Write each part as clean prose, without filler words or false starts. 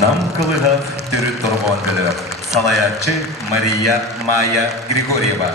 Нам кылыгат түрі тұрған көлі. Салаятчы Мария Майя Григорьева.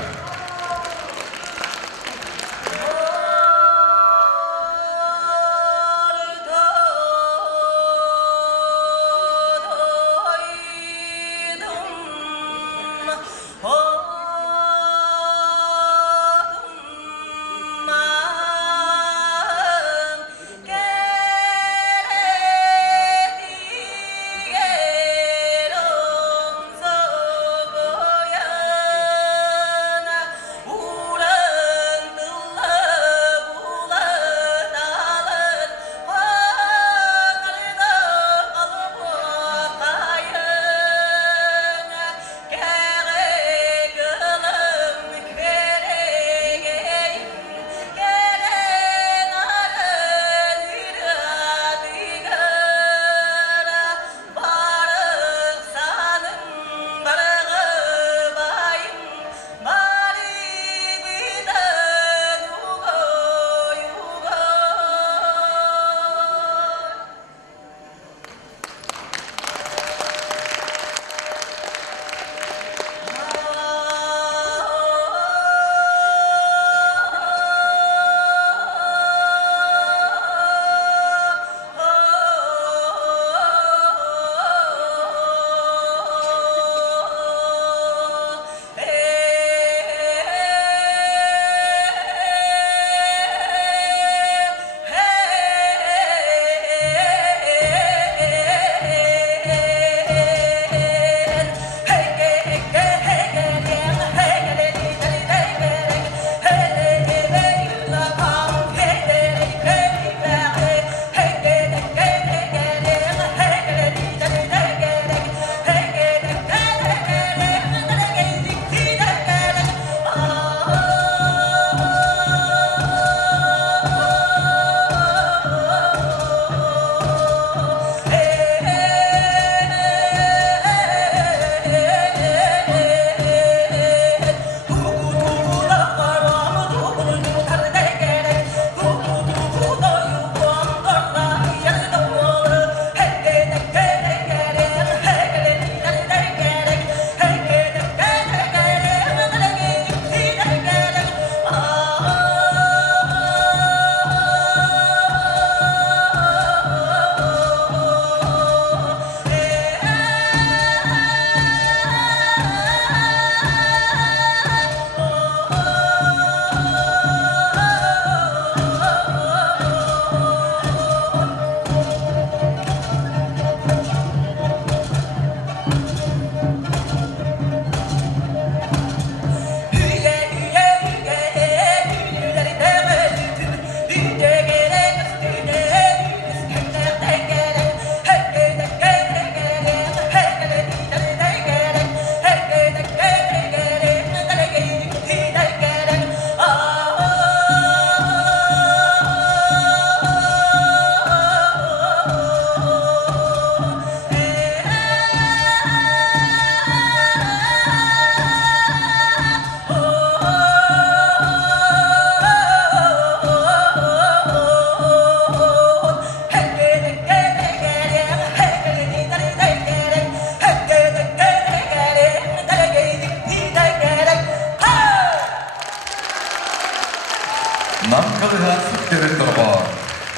Нам кылыгат түрі тұрғы.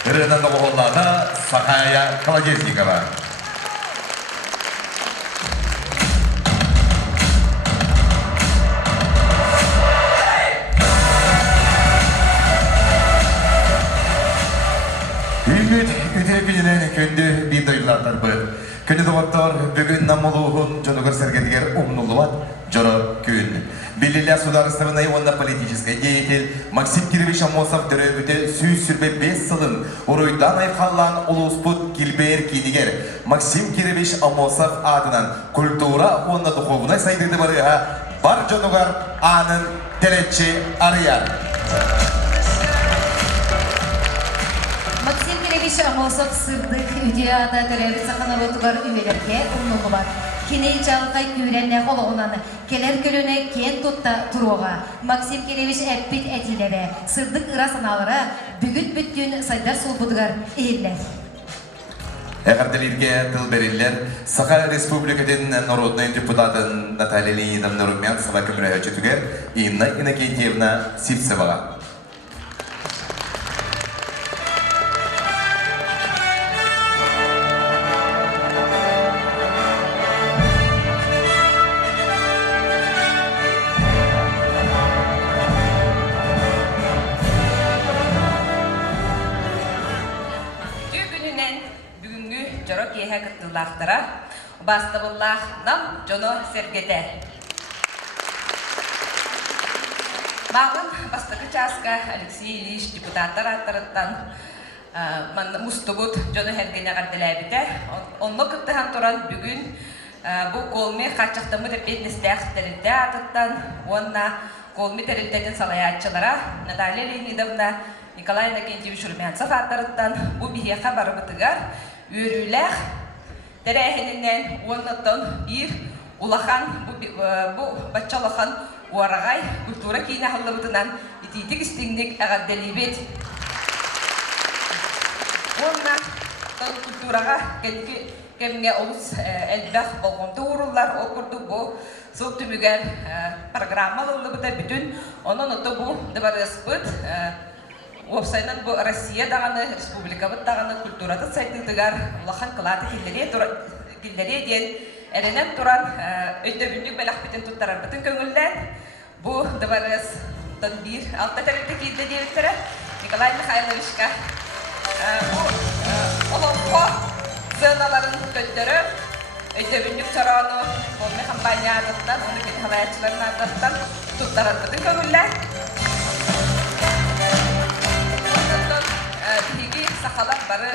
Ирина Новоголлада Сахая Колодезникова. Үйгіт үте күнінен көнді бір дойылатыр бұд. Күні доғаттар бүгін намылуғын жонығыр сәргедігер ұмнулуат жоры күн. Белгілі сударыстығына онна-политический деятель Максим Кирович Амосов дөрөбіде сүйіз сүрбе 5 сылын оройдан айқалан ұлыспұт келбейір кейнігер Максим Кирович Амосов адынан культура онна дұховына сайдырды барыға бар жонығар анын телетчі арыяр. Максим Кирович Амосов сырдық үдеяда дөрөбі сақанар отығар үмелерге ұмнығы бар. Кеней жалғай күренне қолығынан келер көліне кен тұтта тұруға. Максим Кирович әппет әтілері, сырдық ырасыналары бүгін бүттін сайдар сол бұдығар ерлер. Әғарделерге тыл берілер, Саха Республикаден народный депутатын Наталья Леонидовна Румянцева көмірәйі түгер, Инна Иннокентьевна Сивцеваға. Бастабыллах нам жоно сергете. Мағын бастығы часка Алексей Ильич депутаттар аттарыттан мұстығыт жоно хергене ғардылайбіте. Онны күттіған тұран бүгін бұл қолме қачақтымы деп бетнестәқ тәрілді атыттан, онна қолме тәрілдетін салаятчылара Наталья Леонидовна Николай Иннокентьевич Румянцев аттарыттан бұл бихеқа барыбытыгар өріләқ Тәрәхенінен оннаттан бір улахан, бұл батчалахан уарағай культура кейіне халыбытынан ититік істіңдік әғадделейбет. Онна культураға кәмге олыс әлбәқ болғымды ұрылар, оқырды бұл сол түмігер программалы бұта бүтін. Оның ұты бұл дыбарыспыт. Опсайнан бұл Россия дағаны, республика бұт дағаны культураты сайтыдығар ұлақан қылаты келдері ден әрінен тұран өйдөбіндік бәлақ бітін тұттарар бұтын көңілден. Бұл дұбарыз бір алта тәрілді кейді дейбіттірі Николай Михайловичка олыққо зөналарын көттірі өйдөбіндік чараны қолме компания адықтан, оны кеті қалаятчыларын адықтан тұттарар бұтын көңілден. Биги сахалар бары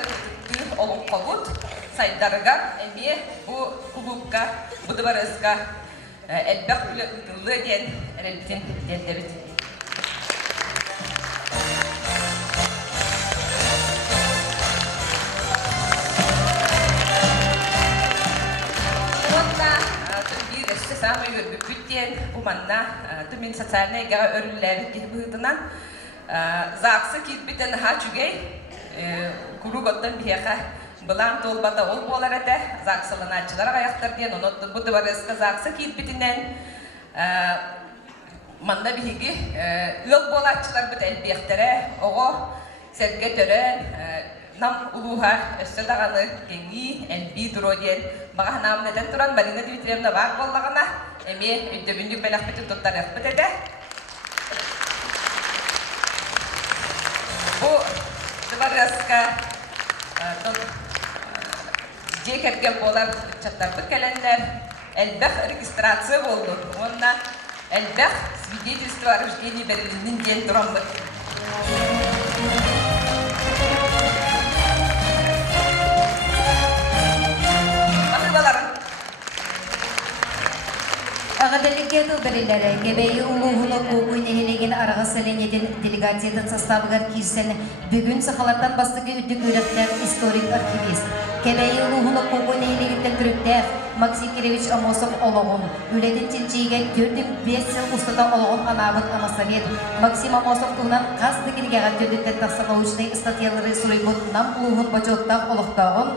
түр олың қолуд, сайдарыға, әме бұ клубқа, бұды барызға әлбәқ үлі ден әрелбітін дендебіт. Онда түр әшті самай өрбіп бүттен, бұманна түмен социальный ғаға өрілі бұғытынан Зақсы кетбітін ха жүгей, күріготтан бияқа бұлан толбата ол болар әді, зақсылын атшылар аяқтар ден, оны бұды барысқа зақсы кетбітінен манда бігі ұл бол атшылар бұд әлбектері, оғы сәрге түрін, нам ұлуға өсті дағаны кеңі, әлбей дұру ден, баға намын әден тұран Марина Дмитриевна бар болағына, әме өйдөбіндік бәлақ бітін тұттар әқпіт әді. Бұл дұбарысқа жекерген болар чаттарды кәлендер әлбәқ регистрация болды. Онна әлбәқ свидетельство о рождении берілінің ден тұрамды. Ағадалықке тұлбірілері, кебейі ұлығылы қоғын әйелеген арғы сәленетін делегациятын составығар кейсен бүгін сақалардан бастығы үдік өріқтер историк архивист. Кебейі ұлығылы қоғын әйелегенден түріктер Максим Киревич Амосов олығын, үлетін тенчейге 4-5 сыл ұстата олығын анабыт Амасовет. Максим Амосов тұғынан қасты келгеға түрдіктен тақсалаушының статьялары сұрайбұт нам ұлығын бачоттақ олықтағын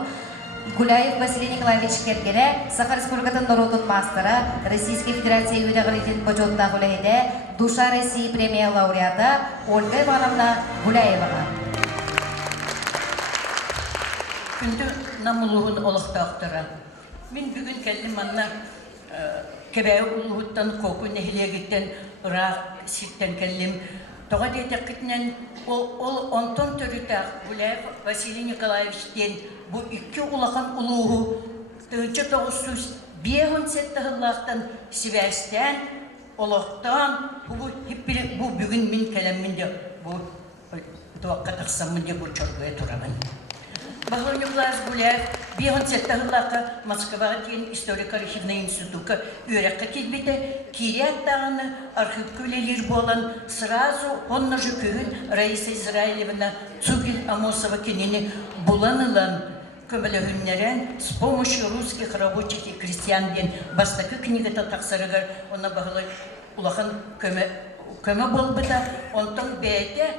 Гуляев Василий Николаевич Кергере, Саха Республикатын народун мастера, Российской Федерации Юдагритин Бачотта Гуляйде, Душа России премия лауреата Ольга Ивановна Гуляеваға. Күнді намылуғын олықтақтыра. Мен бүгін кәлдім анна кәбәйі ұлығыттан қоқу нәхілегеттен ұрақ сирттен кәлдім. Тоға детекітінен ол онтон түрітақ Гуляев Василий Николаевичтен bu iki ulağın uluğu tığınca toğusuz bir settahıllahtan Sivers'ten olaqtan bu bugün min kelaminde bu tuvakka taqsamında bu çorguya turamın. Bahar Nikolaz Gulaev bir settahıllahı Moskva'ya diyen Historik Arşivna İnstitut'a öğrekke kilbide Kiryat Dağı'nı arşiv köleleri bolan sразу onlarca köyün Raisa İsrailevna Цугель Амосова kenini bulanılan kömülüğünlerin с помощью русских рабочих и крестьян ден бастакы книгата тақсарыгар ona bağlı ulağın köme bol bıda ondan beyde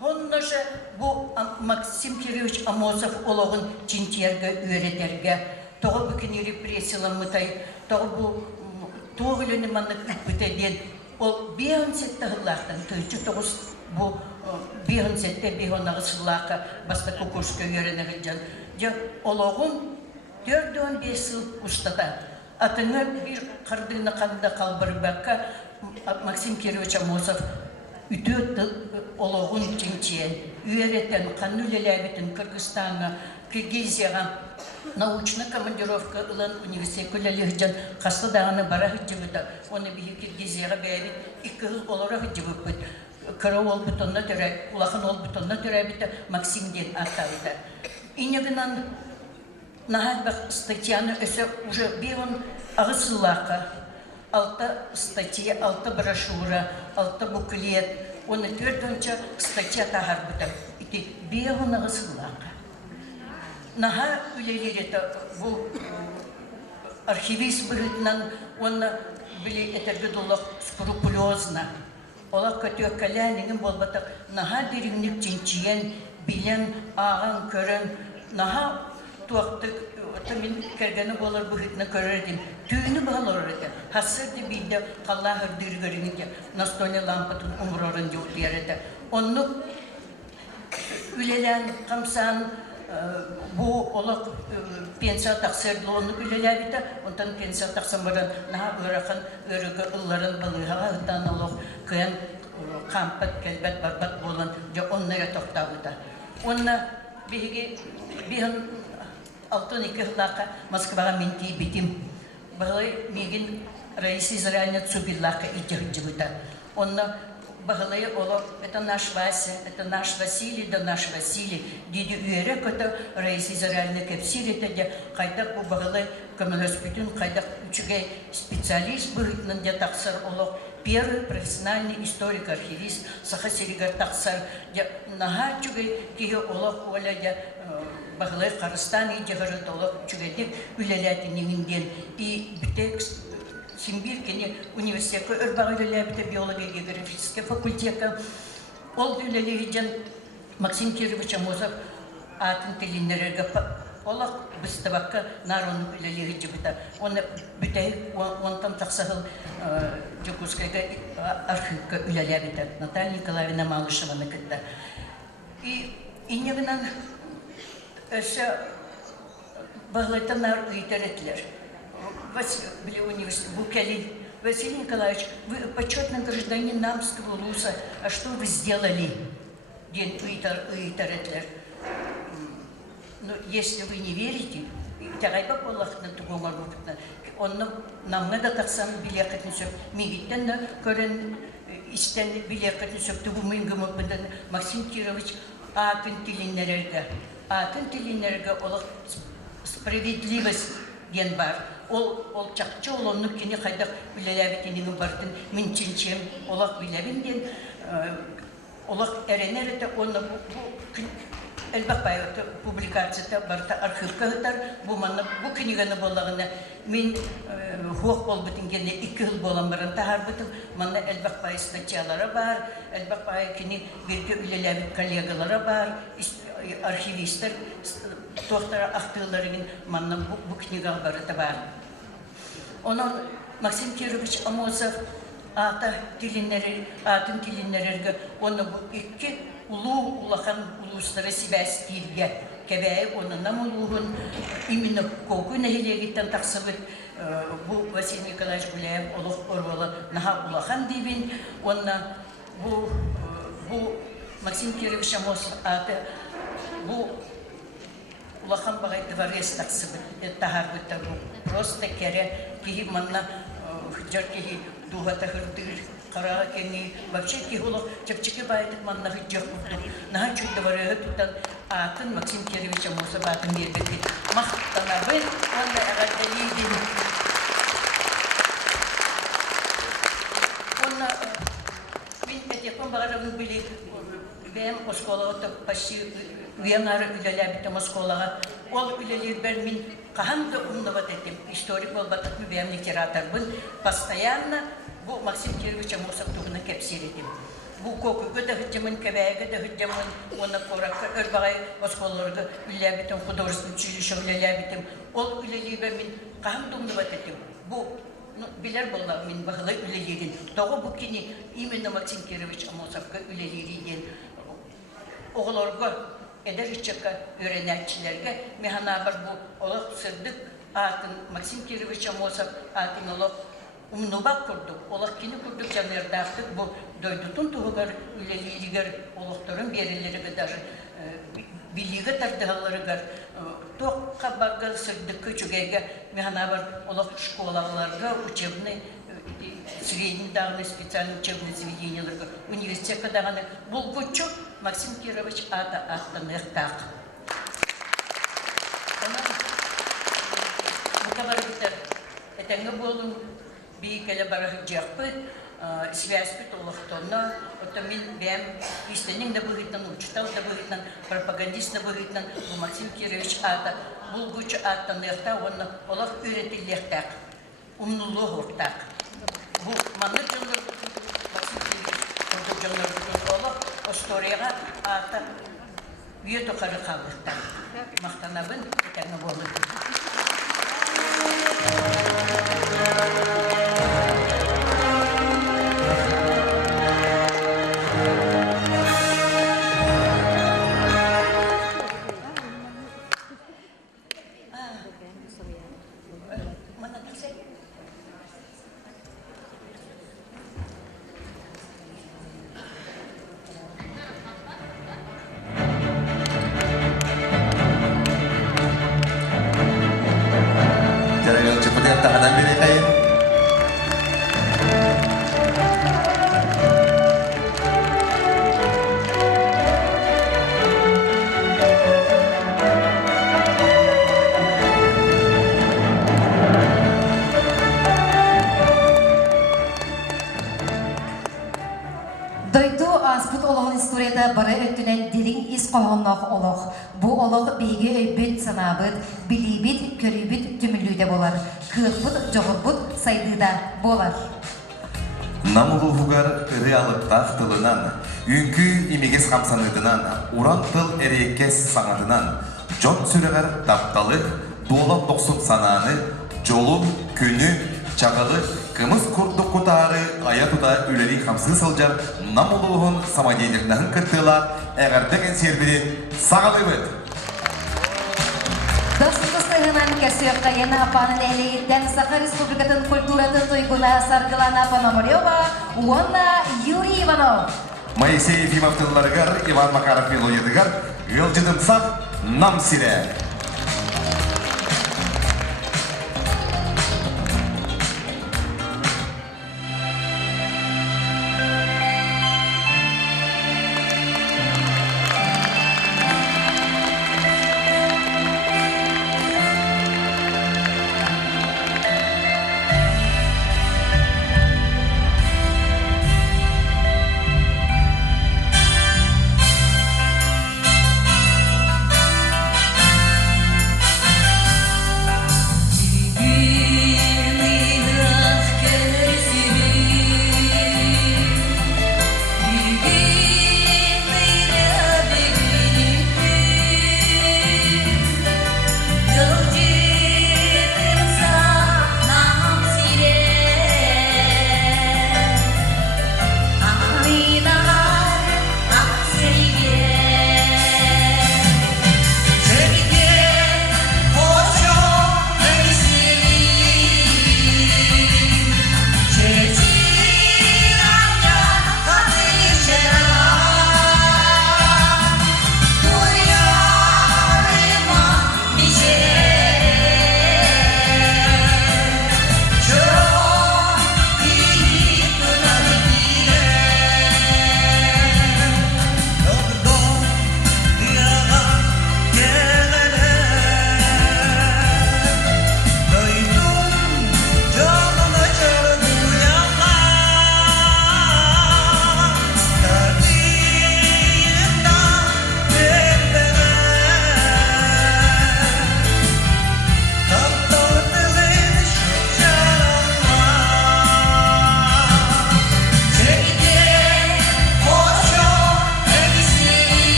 Онна же bu Максим Кириллович Амосов олығын чинтиерге үйретерге, тоғы бүкіне репрессияланмытай, тоғы бұл тоғылыны маннық үппітеден, ол бейонсетті ғылақтан, түйчі тоғыз бұл бейонсетті бейонағы сылаққа баста кукушка үйеріне ғылжан. Олығын 4-5 жыл ұстата. Атыңа бір қардығына қанда қалбыры бәкка Максим Кириллович Амосов үтөт олығын чинтиен, үйереттен, қаннулеләбетін Кыргызстанға, Киргизияға, научна командировка ылан университет көлелігіжен қастадағаны бара хыджыбыда. Оны бігі Киргизияға бәйбіт, 2 жыл олара хыджыбыппыт. Кыры ол бұтонна түрәй, улақын ол бұтонна түрәбіті Максимден аттауыда. Инегінан нағад бақ статьяны өсі уже бейон ағысылаққа, 6 статья, 6 брошюра, 6 буклет, оны 4-нче статья тағар бұтым. Ити бейон ағысылаққа. Наға үлелер еті бұл архивист бұғытынан оны біле етергі долық скрупулезна. Ола көтіе кәләнігін болбатық наға деріңнік чинчиен, білен, ағын, көрін, наға туақтық мен кәргені болар бұғытына көрердім. Түйіні бағалар еді. Хасырды бейді қалла үрдіргіріңінде настойны лампатын ұмырорын жоғды ереді. Оны үлелен, қамсан, bu olak pensiya taksirli onu ülelebide, ondan pensiya taksamaran naha öğrekan örgü ılların balığa hıdan olak kıyan kampat kelbet barbat bolan ja onlara toktavıda. Onna bihin 6-2 yıllığa Moskva'a mintiyi bitim. Bağlı migin reis İsrail'ne Tsubillah'a итягджибыда. Onna Багалай оло, это наш Вася, это наш Василий, да наш Василий. Диди үйерек это рейс израильный кепсили теде, кайдак бу багалай коммуноспитун, кайдак учугай специалист быгытнын де таксар оло. Первый профессиональный историк, архивист, сахасиригар таксар, нага чугай киге оло оля де багалай Карыстан иде гарыт оло чугай деп үлеләти неминден. И битек Симбиркене университетке өрбағылеләбіті биология географический факультетка. Ол үлелегіден Максим Кирович Амосов атын тілінерерге олақ бұстыбаққа нароны үлелегіді бұта. Оны бүтәй, онтан тақсағыл Жокускайға архивка үлеләбіті. Наталья Николаевна Малышеваны күтті. И инегінен өсі бағылайтан нар үйтеретлер. Василий Николаевич, вы почетный гражданин Намского ЛУСа, а что вы сделали? Но если вы не верите, он нам надо так сам билет несет. Мигитенно корен истен билет несет. Максим Кирович, атын тилинерге олық справедливость ген бар. Ол чакчы олонны кені қайдақ білеләбетенінің бардың мінченчем олақ білебінден олақ әренер еті оны әлбақ байыты публикацията барта архивка ғытар бұл кенігені болағына мен хуақ бол бұтын кені 2 жыл болан барын тағар бұтын манна әлбақ байы статьялары бар, әлбақ байы кені берге үлеләбет коллегалары бар, архивистер тоқтары ақтығыларымен манна бұл книгаға барыты бар. Onun Максим Кирович Амосов атын тилиннерерге оны бұл 2 улахан улустары Сибәстирге кәбәйі оны намылуғын именно көкін әйелегеттен тақсыбыт бұл Василий Николаевич Гуляев олық орвалы наға улахан дейбін. Оны бұл Максим Кирович Амосов аты бұл улахан бағай дворец тақсыбыт тағар бұтта бұл просто кәрі кихи манна хыджар кихи дуғата хырдыр қараға кені вообще кихи олық чапчеке байдық манна хыджар бұлдыр наға чүйді барығы тұттан атын Максим Кирович Амосов атын бербекет мақтанабын онда әғадалейден онда мен әтекпен бағарабын білі бәйім осколаға почти Уянары үлеләбіті Москолаға. Ол үлелер бәр мен қағанды ұмныват етім. Историк бол батық мүбәм литератор бұл. Постоянно бұл Максим Кирович Амосов тұғына кәпсер етім. bu kokuga da hıcamın, kebeğe de hıcamın, ona korakka, örbağay, oskolarga, ülebitim, hudorsun, çürüşüm, ülebitim, ol üleliğe min, kahım dumlu batetim. Bu, biler bolla min bahıla üleliğin. Doğu bu kini, imенно Максим Кирович Амосовка üleliğin, oğullarga, eder hıçaka öğrenekçilerge, mehanabar bu, olak sırdık, atın, Максим Кирович Амосов, atın olak, Umnubak kurduk, olak kini kurduk canırdaktık bu doydutun tuğugar, üleliğigar, olakların berileri kadar bilgiye tardıhaları gar, toqqa baggal sırdık küçügeyge, mehanabar olak şkolalarga, учебный, средний давный специальный учебный заведенияларга, университет кадаганы, булгучу Максим Кирович ата аттаныртак. Bu kadar biter. Etenge bolun bir kere barahı yapıp, связь питолохтона, отамин бем, истинин да богитан, учител да богитан, пропагандист да богитан, bu Максим Кирович ата, bulguç atan erta, onu olak üretilirtek, umnuluğu ortak. Bu manı canlı, Максим Кирович, orta canlı olak, o storyaga ata, üye tokarı kalırtan. Mahtanabın, etenge bolun. Jangan cepet yang tahanan diri kain. Дойду аспыт олығын историяда бары өттінен дирин ис қоғынлық олық. Бұ олық бейге өйбіт санабыт, білейбіт, көрейбіт түмілуде болар. Кықбыт, жоғырбыт, сайдыда болар. Намылуғығар реалықтақ тылынан, үнкі имегес қамсаныдынан, уран тыл әрекес саңадынан, жон сүрегер тапталық, долап 90 сананы, жолу, күні, чағалы, кымыз құрдық құтары, аятуда үлері қамсы сылжар, намылуғын самадейдернағын кірттілар, әғірдеген сербеден сағалы бөт. Достықыстығынан кәсіөк қайына апанын әлейден Саха Республикатын культуратын тойгуна саргылана Пономарева, Уонна Юрий Иванов. Моисей Ефимовтыларғар, Иван Макаров мелодиядығар, ғылжыдым сақ, нам сире.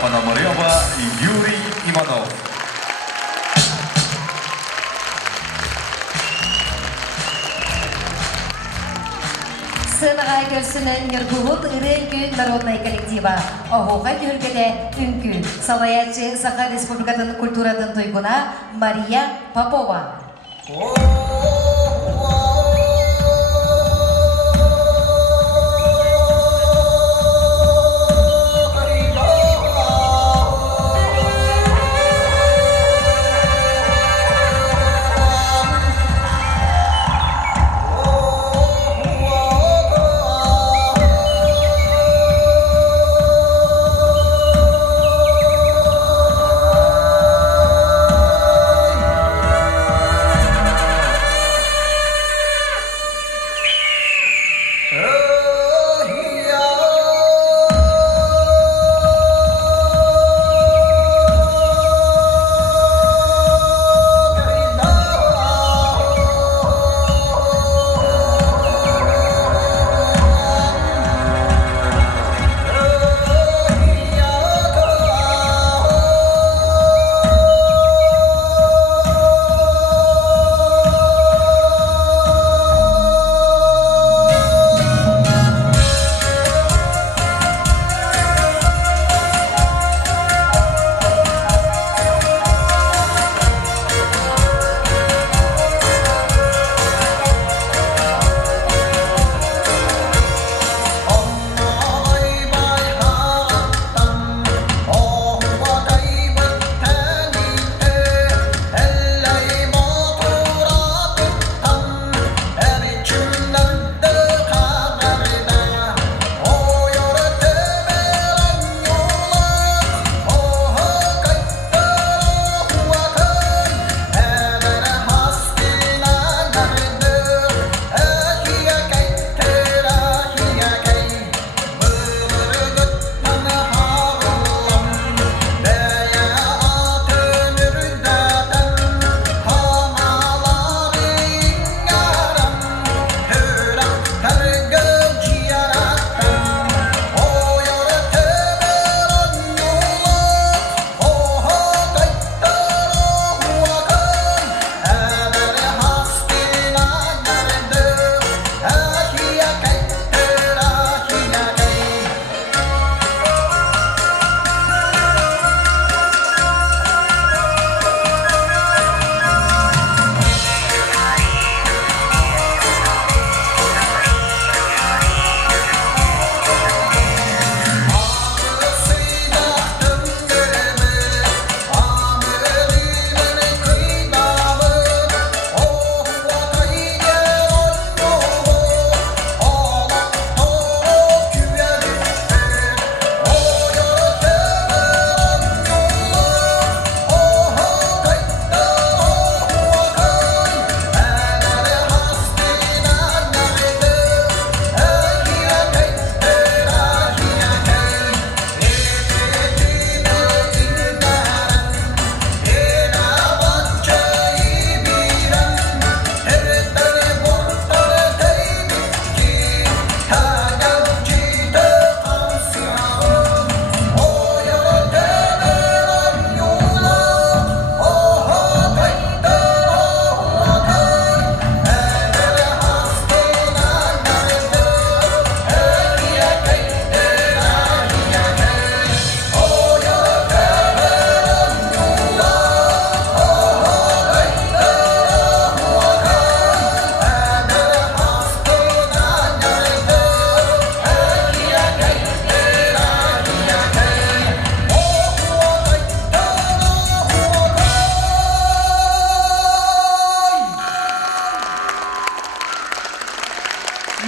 Пономарева, Юрий Иванов. Сынаға көрсінен Нергулут Иренкү народный коллектива. Оғуға көргеде үнкү. Салаятчы Саха Республикатын культурадын тойгуна Мария Попова.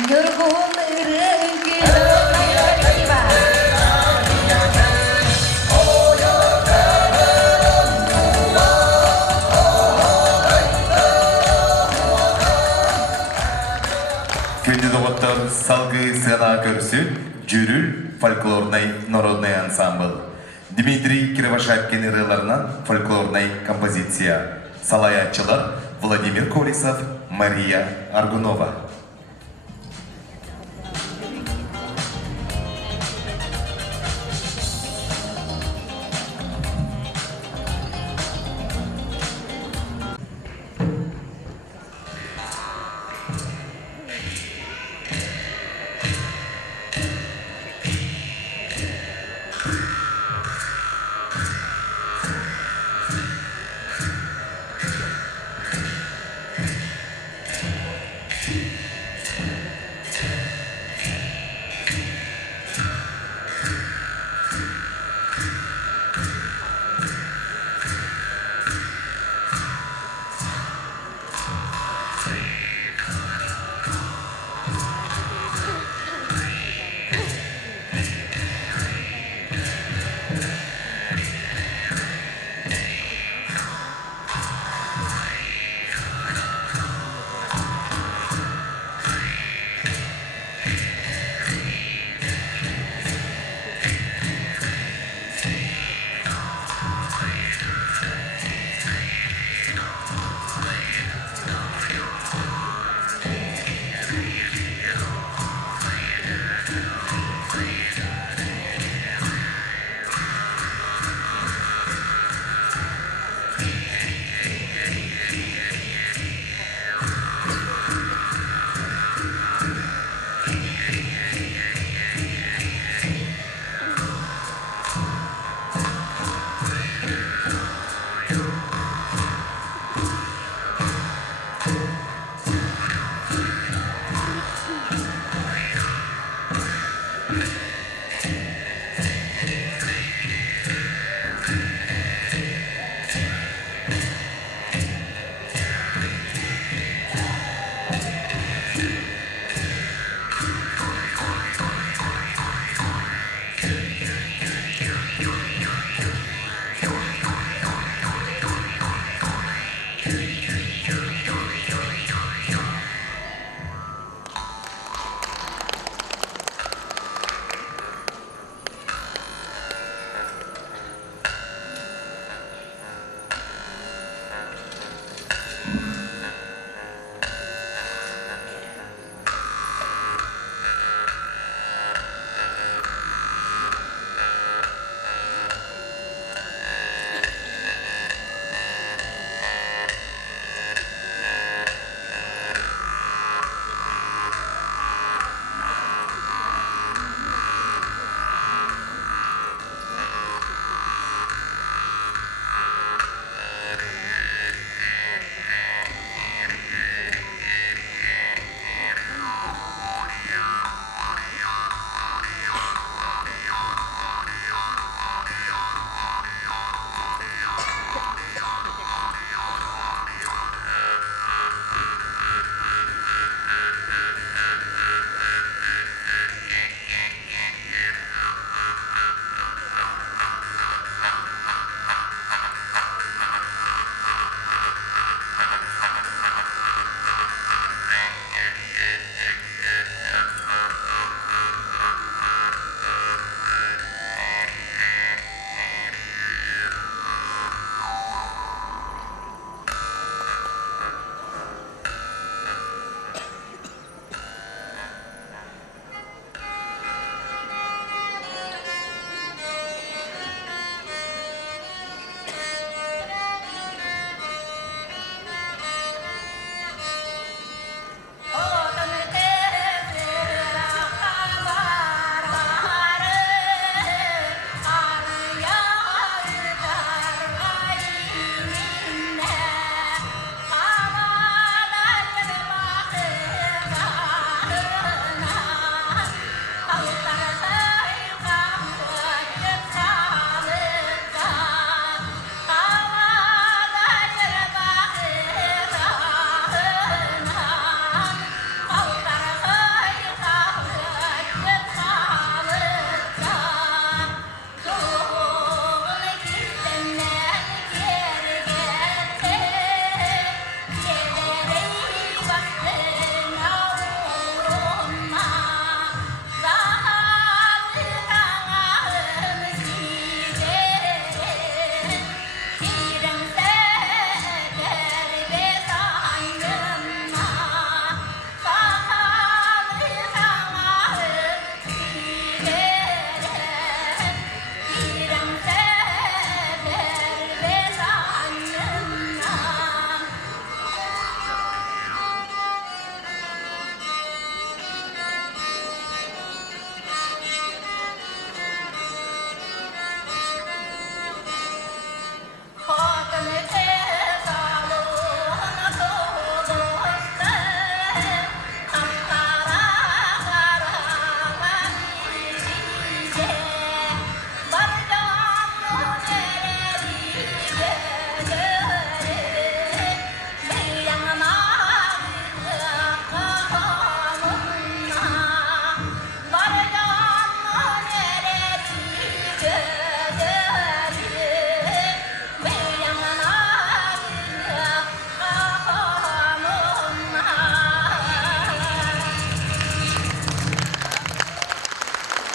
Нергулут Иренкү народный коллектива. Күнді доғыттар салғы сена көрсі жүріл фольклорный народный ансамбл. Дмитрий Кривошапкин ырыларынан фольклорный композиция. Салаятчылар Владимир Колесов, Мария Аргунова.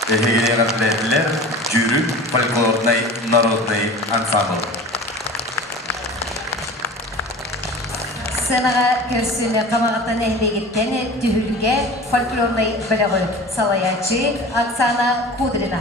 Эгегелер атлетлер Жюрик фольклорный народный ансамбль. Сценаға көрсүнө камагаттан эхлегиттен түһүлге фольклорный бөлөгү салаячы Оксана Кудрина.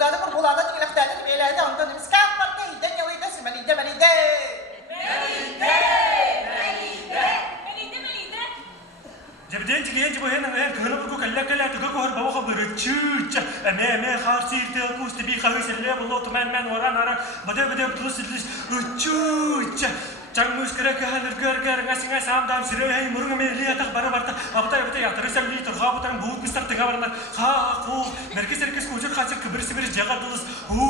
Burada da burbulada tilaktadı beledi ondan biz kapmak neyden yalıydı simelide melide. Jabden jigen jibo hen hen kana bu kalla kalla to ko har bawa khabar chuch me kharsir te ku stibi khawi selle bollo to men waran aran bade plus chuch chang mus kara ka halir gar ngas samdam sire hay murung me liya tak bara barta abta ya tarisam li to khabu tan bahut mistar te gabarna kha khu merkes ku jur khasir kibir sibir jaga dus hu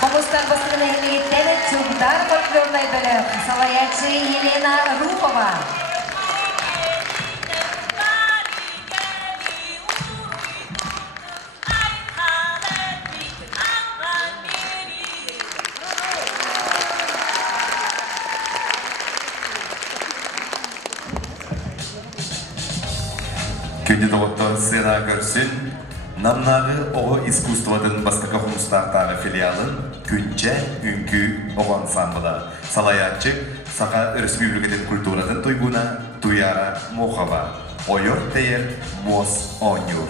Богустан баскыны элегиттен чугдар фольклорной бөлөк салаячы Елена Рухова. Күнді доғыттар сцена көрсін, намнағы оғы искусстводың бастықы хұмыстақтағы филиалын күнче үнкі оған самбыла. Салаятчык Сақа Республикатын культурадың тойгуна Туяра Мохова. Ойор тейер Мос Онюр.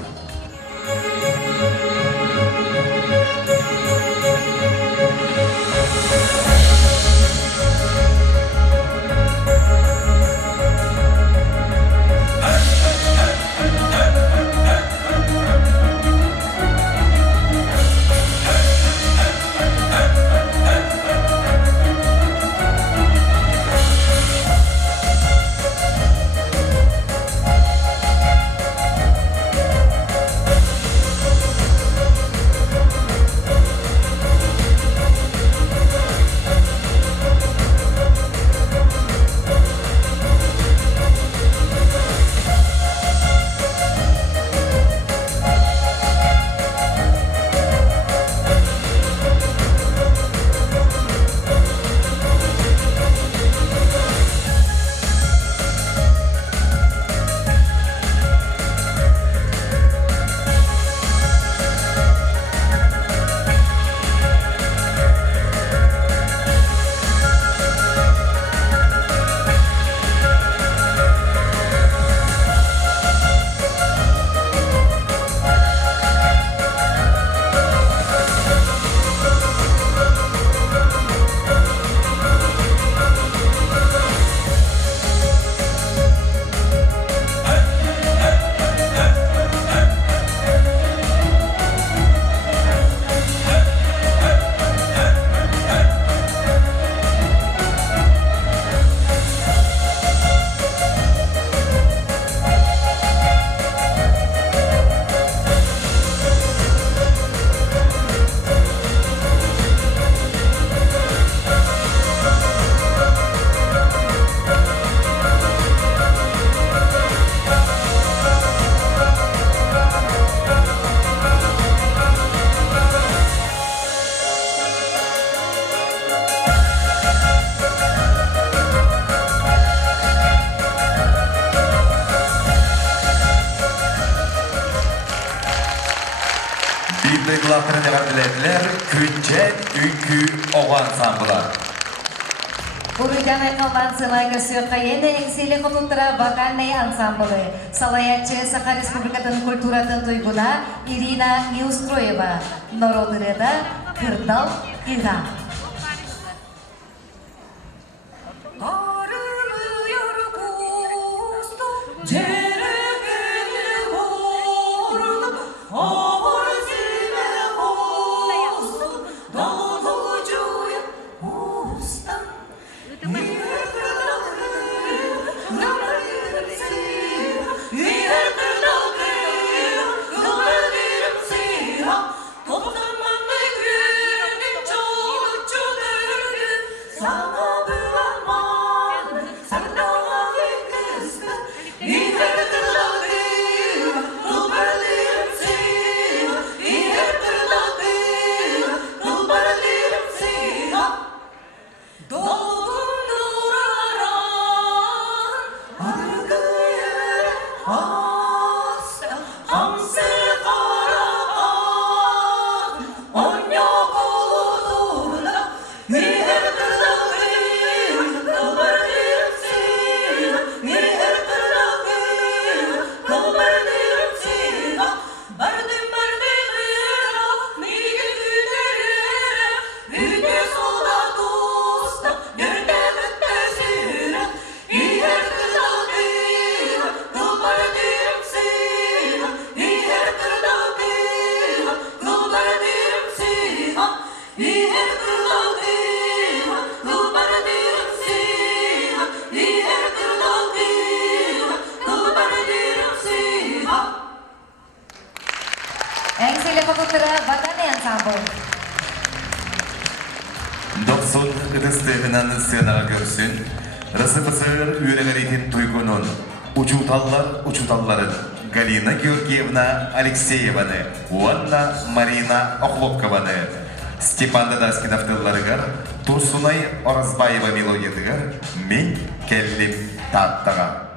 duygulattırın dilerler, Künçen Ünkü Oğan Sambılar. Buruydan aykallan sılay gösüyor kayende engseli kututtura vakalnay ansamblı. Salayatçı Sakha Respublika'nın kulturatın duyguna Irina Neustroyeva. Norodırı'da Kırdal Iğa. Engseli kututtura vakalnay ansamblı. 90 ıdıstıgınan sığınağa görsün, rası bısır üyelerinin duygunun, uçutalların Galina Georgievna Alexeyevаны, Uanna Marina Охлопкованы, Степан Дадаскинов тылларыгар, Турсунай Оразбаева мелодиядыгар, мен келдим таттыға.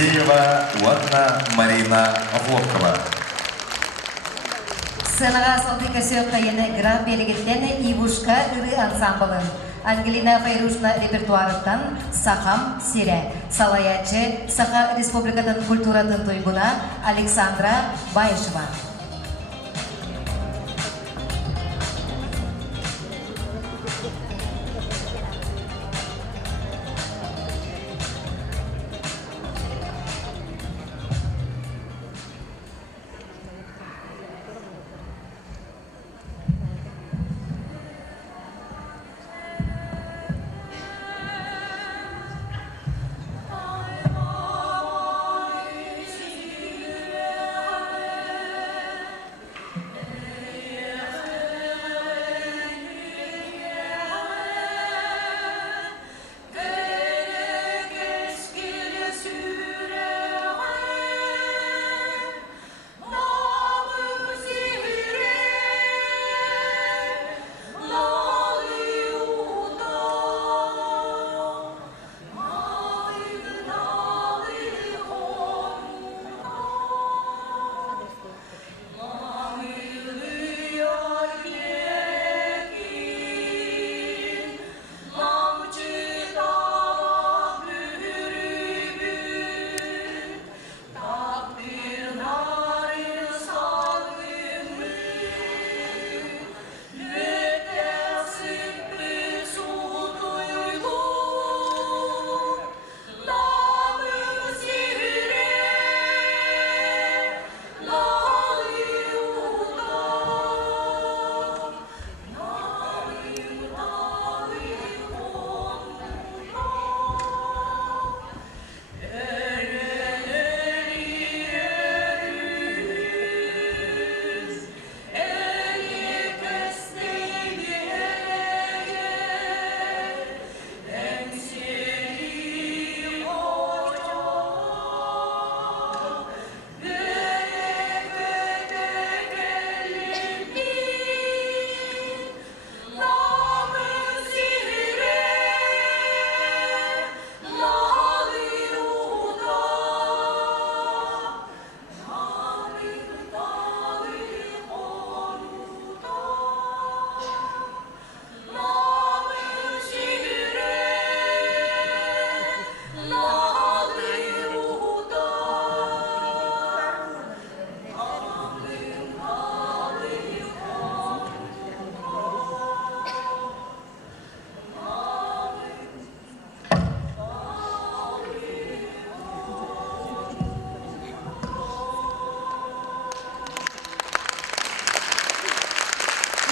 Алексеева Ванна Марина Волкова. Сынаға салды көсөк қайыны гран белгілдені Ивушка ұры ансамблын. Ангелина Файрушна репертуарыттан Сахам Сире. Салаячы Саха Республикатын культуратын тойгуна Александра Байшева.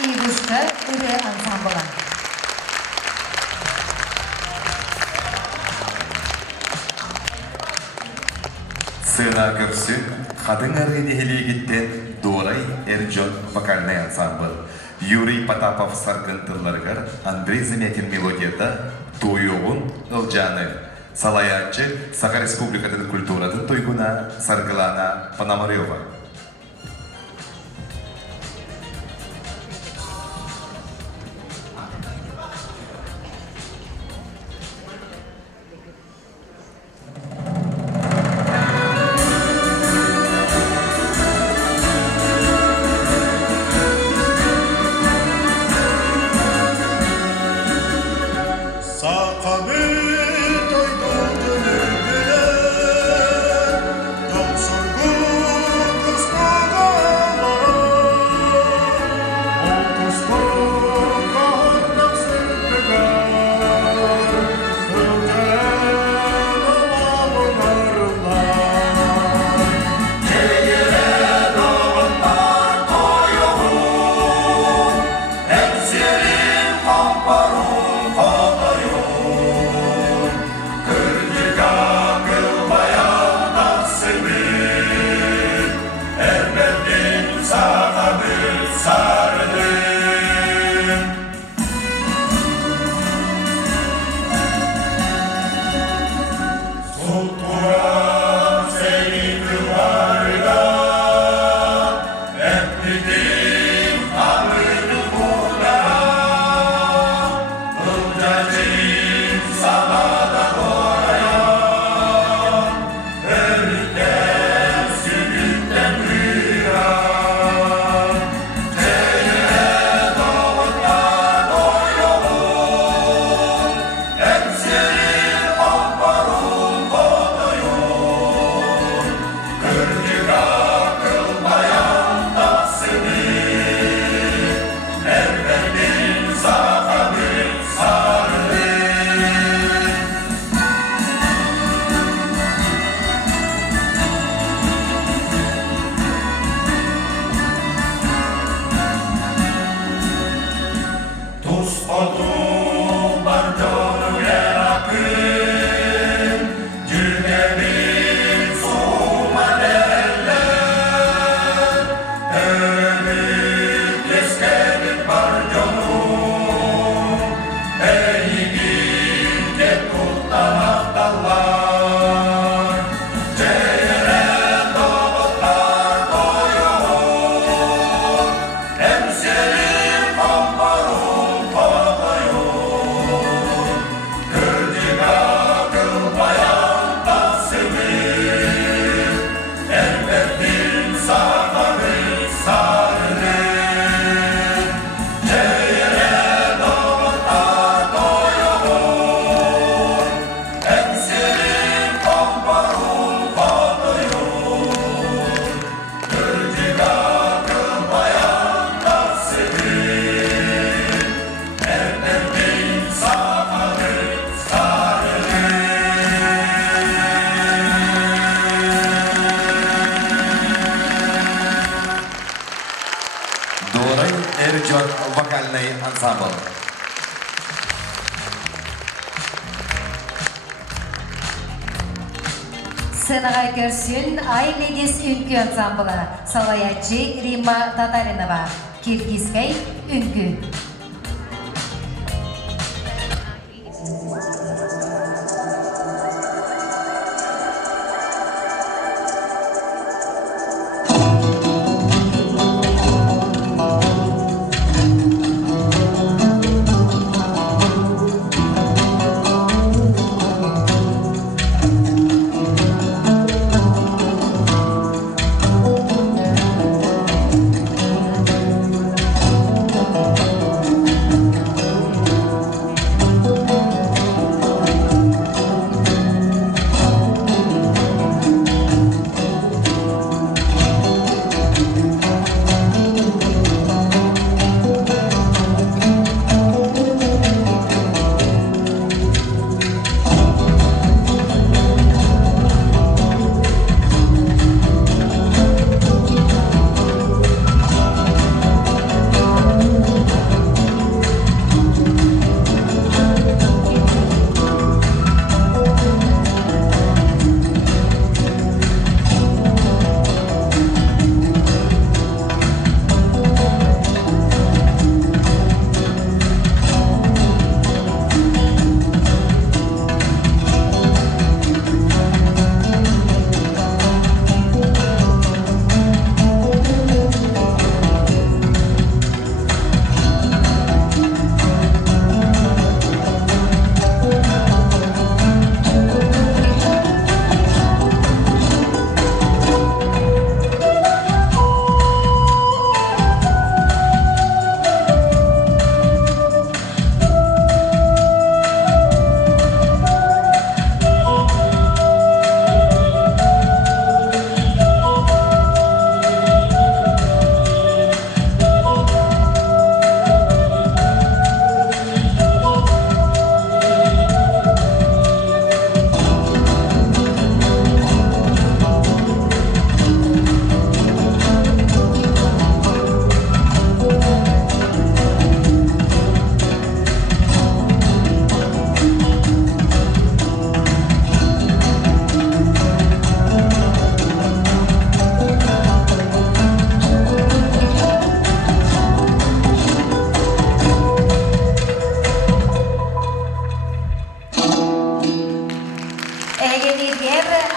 Ивушка ұры ансамблы. Сына көрсі, қадың әргені хелегеттен Дорай Эрджон вокальный ансамбль. Юрий Потапов саркынтыларғар, Андрей Замятин мелодията, Тойоғын Ылжаны. Салаячы Саха Республикатын культуратын тойгуна Саргылана Пономарева. вокальный ансамбль. Сценаға көрсін Айледис үнкі ансамблы, салаятчы Римма Татаринова, Киргизскай үнкі.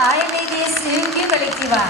Айледис үнкі коллектива.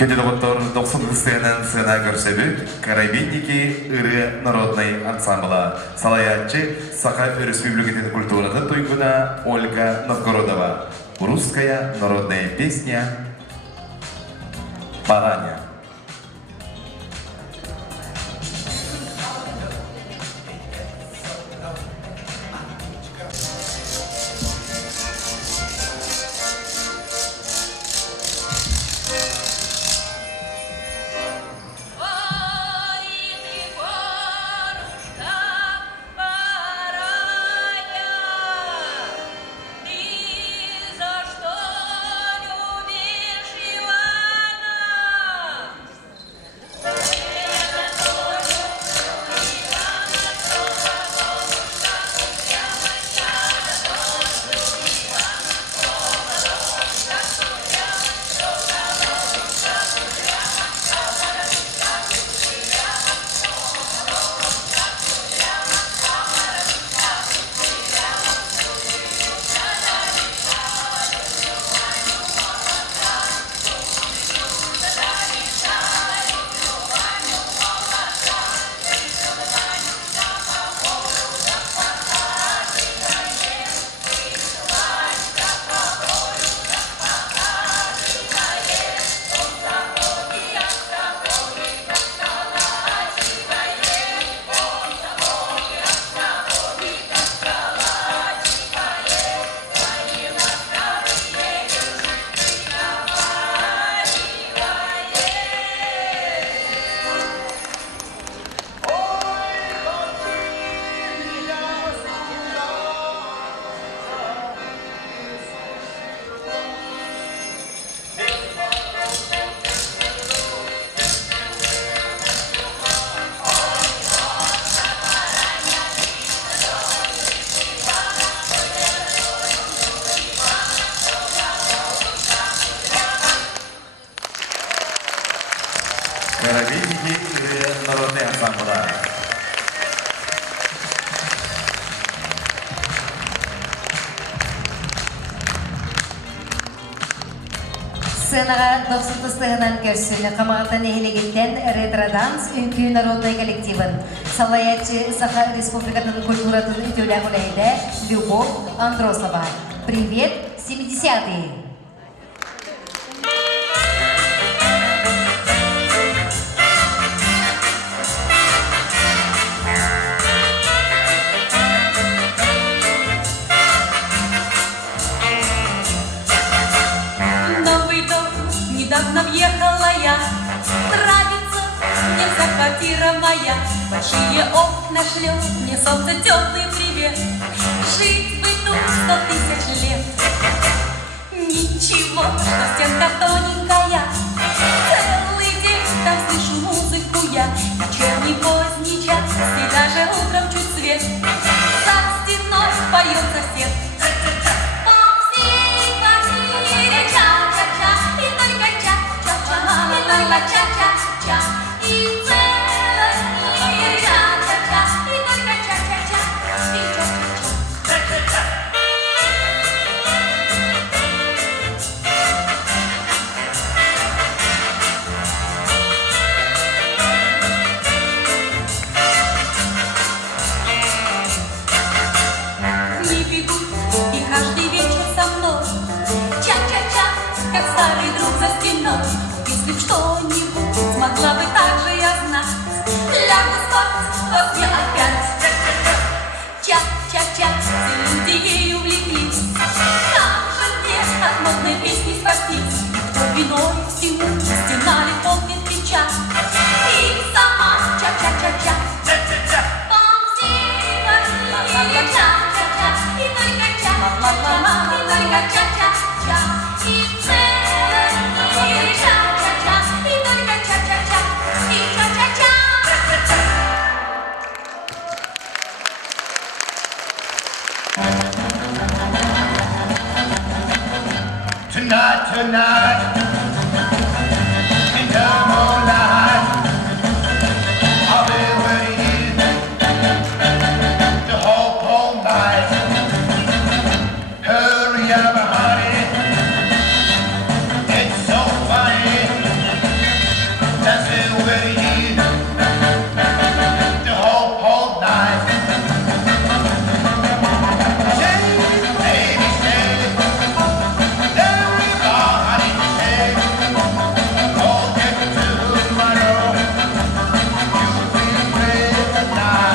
Кандидаттар 90 сцена көрсөбүт Карабинники ыры народный ансамбла. Салаятчы Саха Республикатын культураны туйгуна Ольга Новгородова. Русская народная песня «Бараня». Карабинники народный ансамбль. Сценаға 90-тыстығынан көрсіні қамағатан ehilегеттен ретро-данс үнкі народный коллективін. Салаятчы Саха Республикатын культуратын үтілі ғылайды Любовь Андросова. Привет, 70-е! Недавно въехала я, нравится мне вся квартира моя. Большие окна шлет мне солнце теплый привет. Жить бы тут 100 000 лет. Ничего, что стенка тоненькая, целый день там слышу музыку я. Вечерний поздний час и даже утром чуть свет. За стеной поет сосед. Ча-ча-ча, и целый мир, ча-ча-ча, и только ча-ча-ча, и ча-ча-ча. Не бегут и каждый вечер со мной, ча-ча-ча, как старый друг за стеной. Если б что-нибудь смогла бы так же я знать, лягу спать во сне опять. Ча-ча-ча, все люди ей увлеклись. Как же мне от модной песни спастись? Кто виной всему, стена ли помнит печаль. И сама ча-ча-ча-ча. Вам все мире ча-ча-ча, и только ча-ча-ча, и только ча-ча-ча, и целый мир ча-ча-ча, и только ча-ча-ча, и ча-ча-ча. Tonight, in the moonlight, I'll be waiting the whole night. Hurry up, honey, it's so funny, dancing with you the whole night. Say, baby, say, everybody say, don't get too much. You'll be great tonight.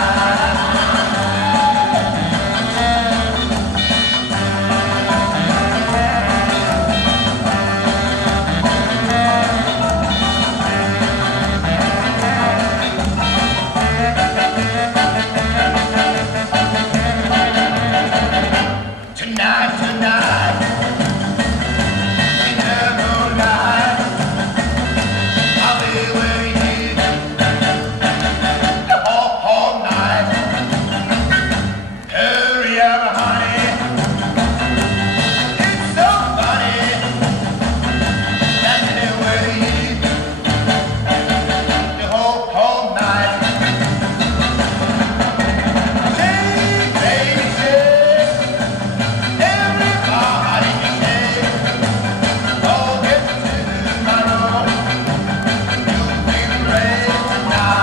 Tonight, in the moonlight, I'll be waiting the whole night. Hurry up, honey, it's so funny, dancing with you the whole night. Say, baby, say, everybody say, don't get too much. You'll be great tonight.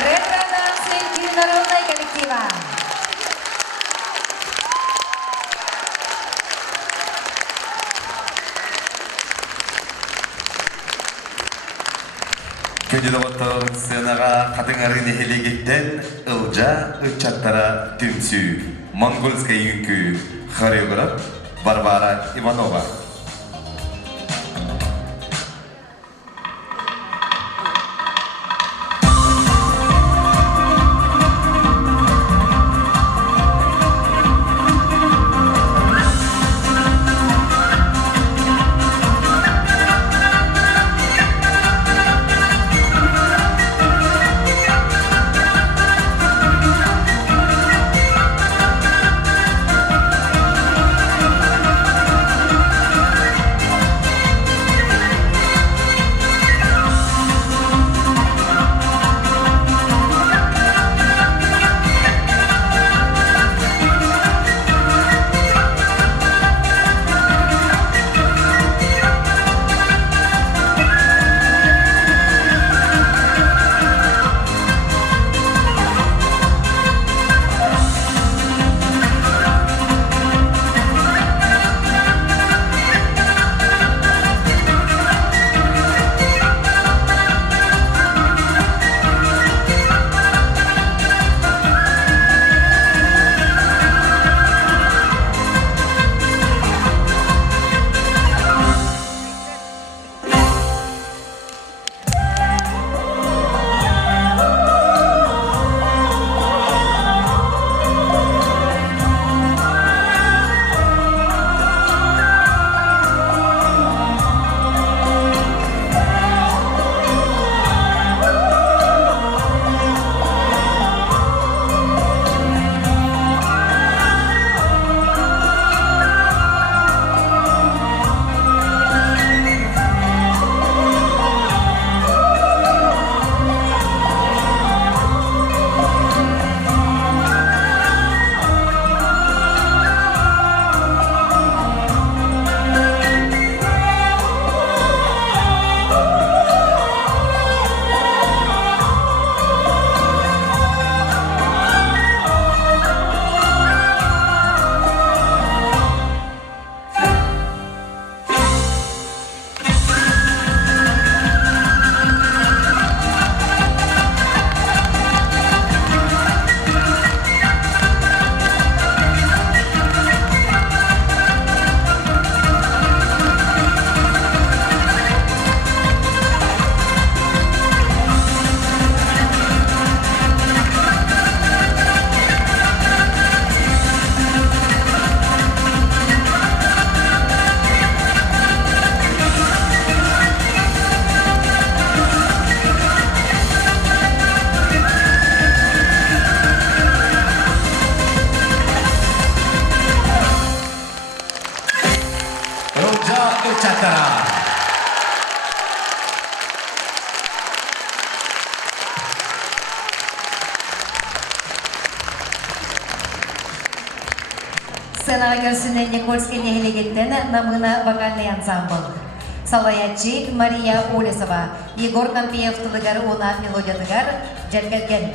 Ретро-данс үнкі народный коллектива. Көне доғыттыр сценаға қатыңарын ehilегеттен ылжа үтчаттара түмсі монгольская үнкі хореограф Варвара Иванова. Uçatara. Сценаға көрсінен Никольский нехилегеттен намына вокальный ансамбл. Салаятчы Мария Олесова, Егор Кампиев тылыгар она мелодиядыгар жәлгерген.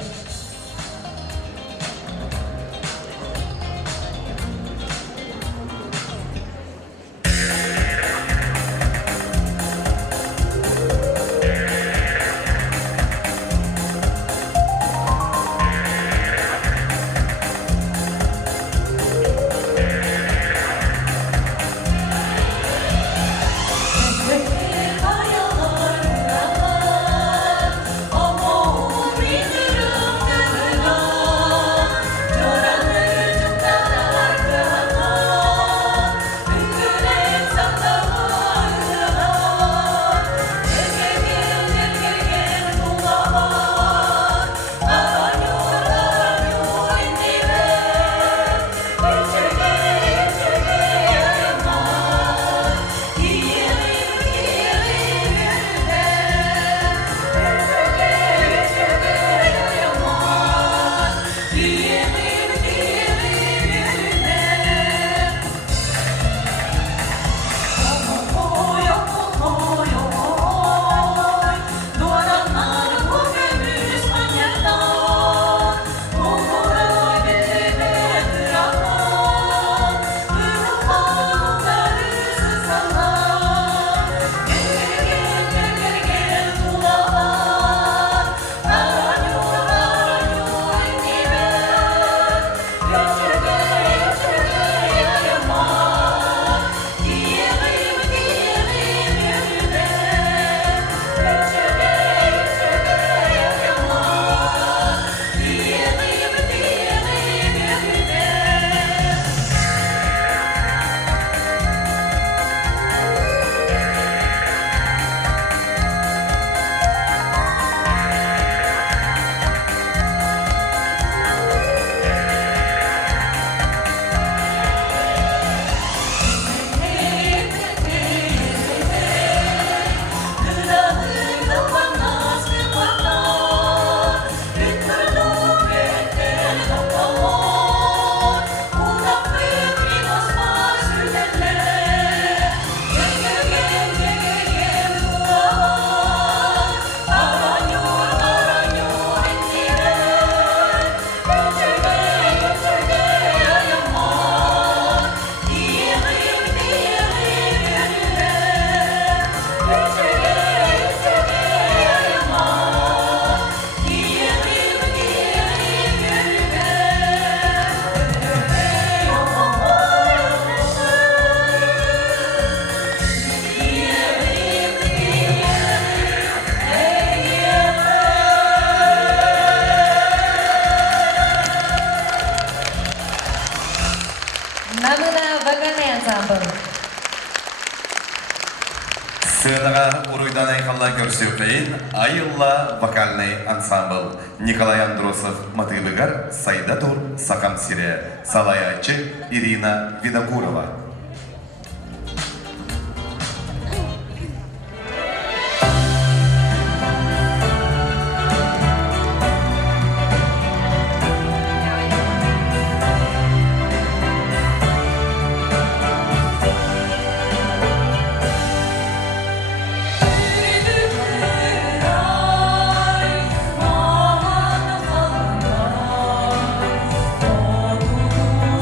Сценаға уруйдан айқалла көрсөклейін айылла вокальный ансамбл. Николай Андросов Матылыгар, Сайдатур Сакам Сире, Салаячы Ирина Винокурова.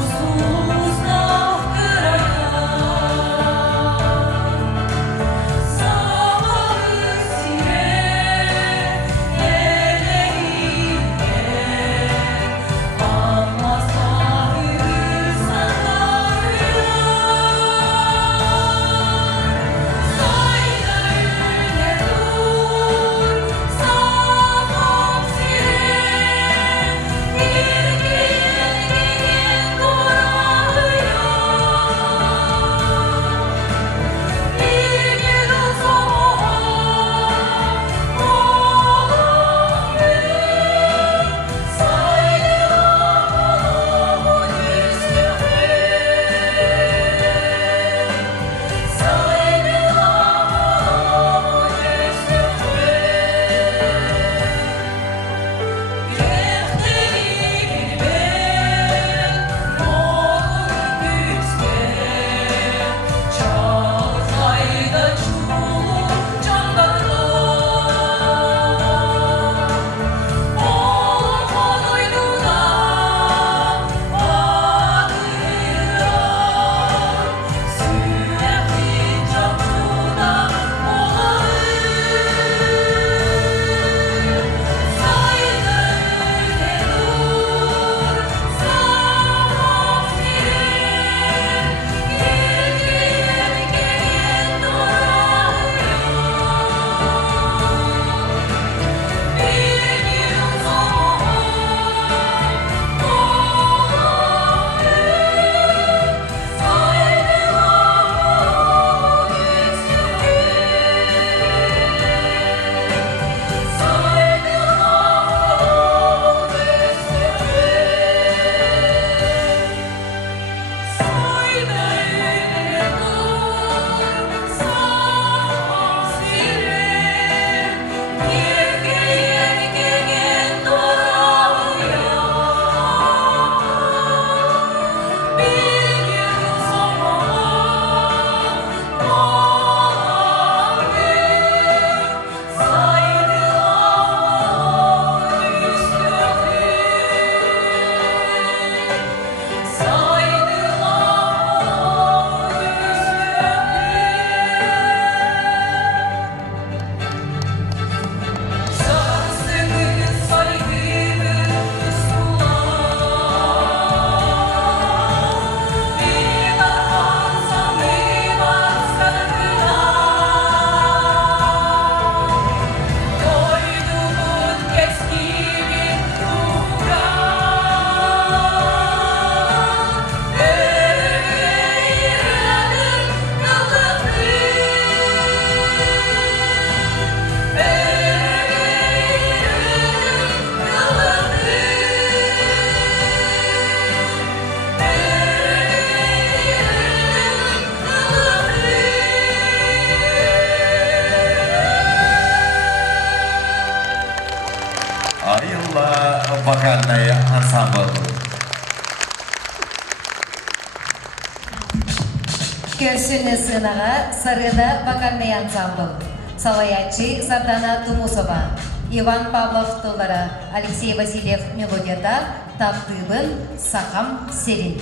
Sus Көрсүнне сынаға Сарыда вокальный ансамбль. Салаятчы Сардана Тумусова, Иван Павлов тыллары, Алексей Васильев мелодията, таптыбын Сақам Серин.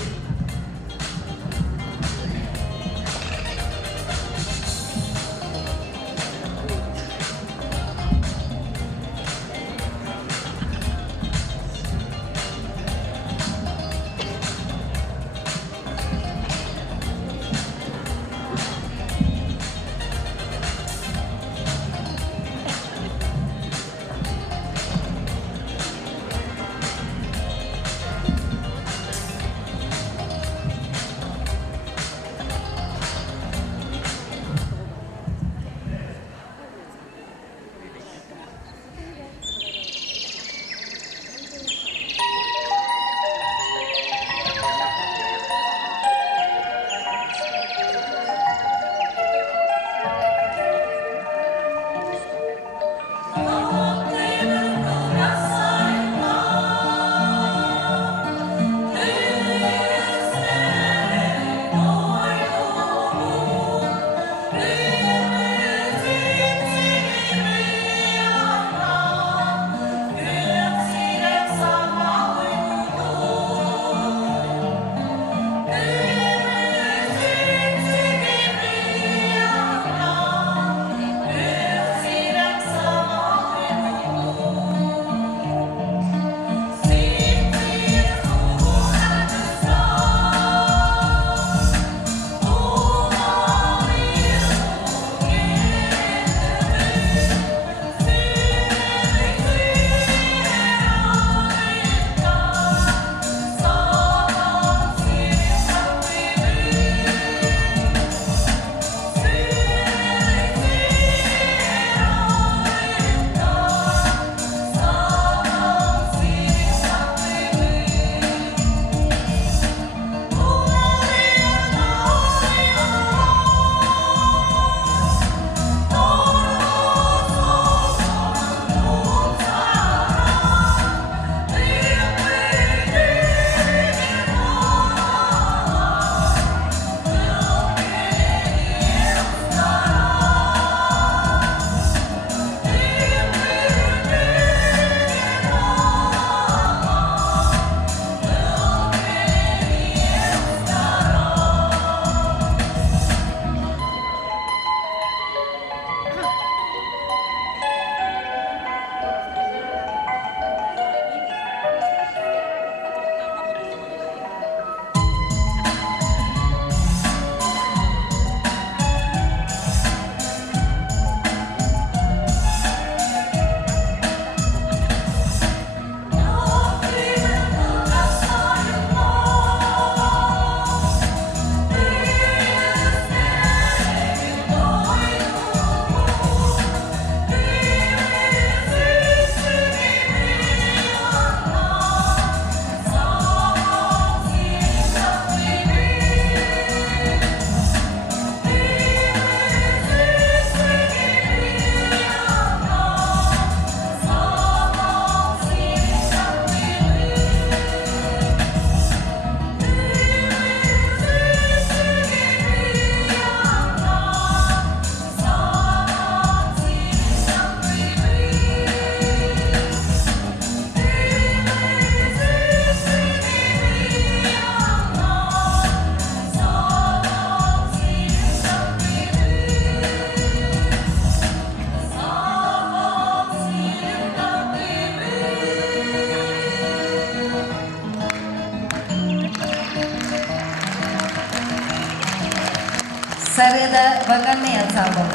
Сарыда вокальный ансамбль.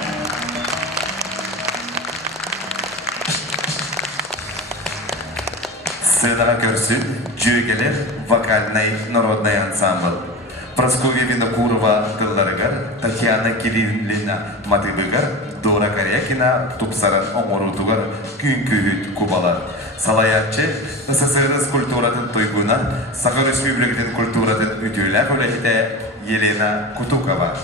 Сценаға көрсін жүйгелер вокальный народный ансамбль. Прасковья Винокурова тылларыгар, Татьяна Кириллина матыбыгар, Дора Корякина тупсаран оморутугар күн-күхіт кубалар. Салаятчы СССР культуратын тойгуна, Сахар Республикатын культуратын үтілі көләхіте Елена Кутукова.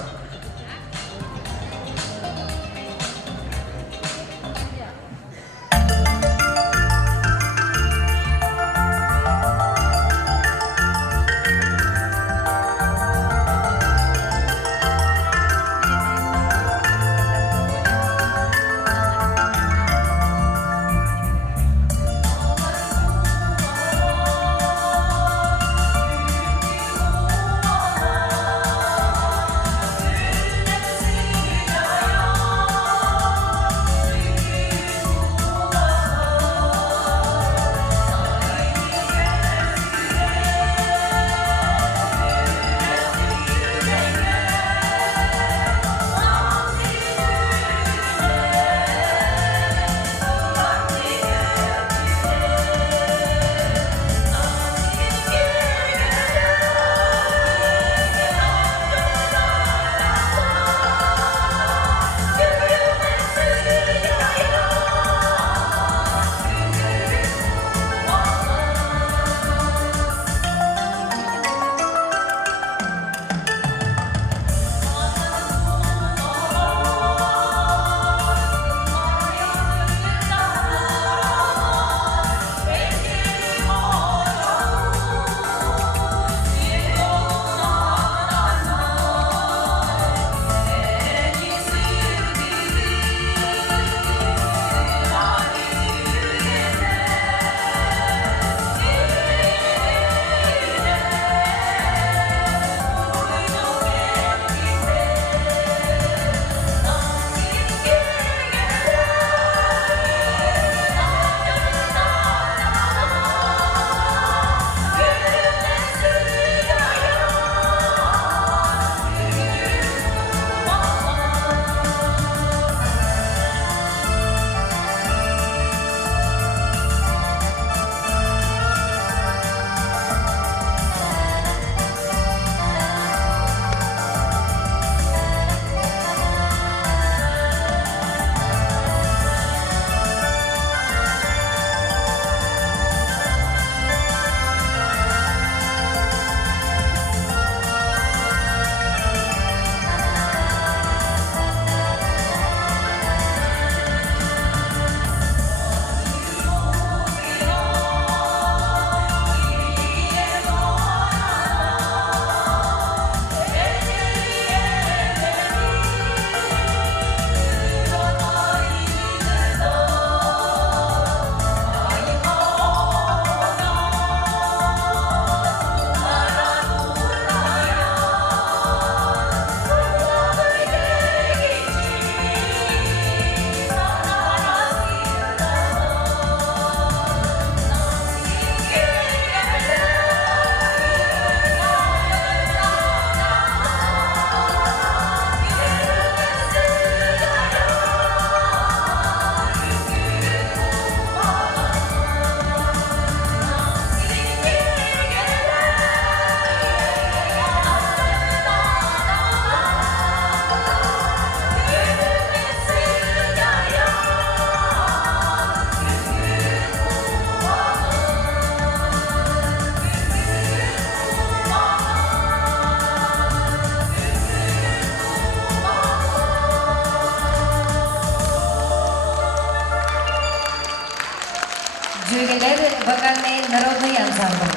вокальный народный ансамбль.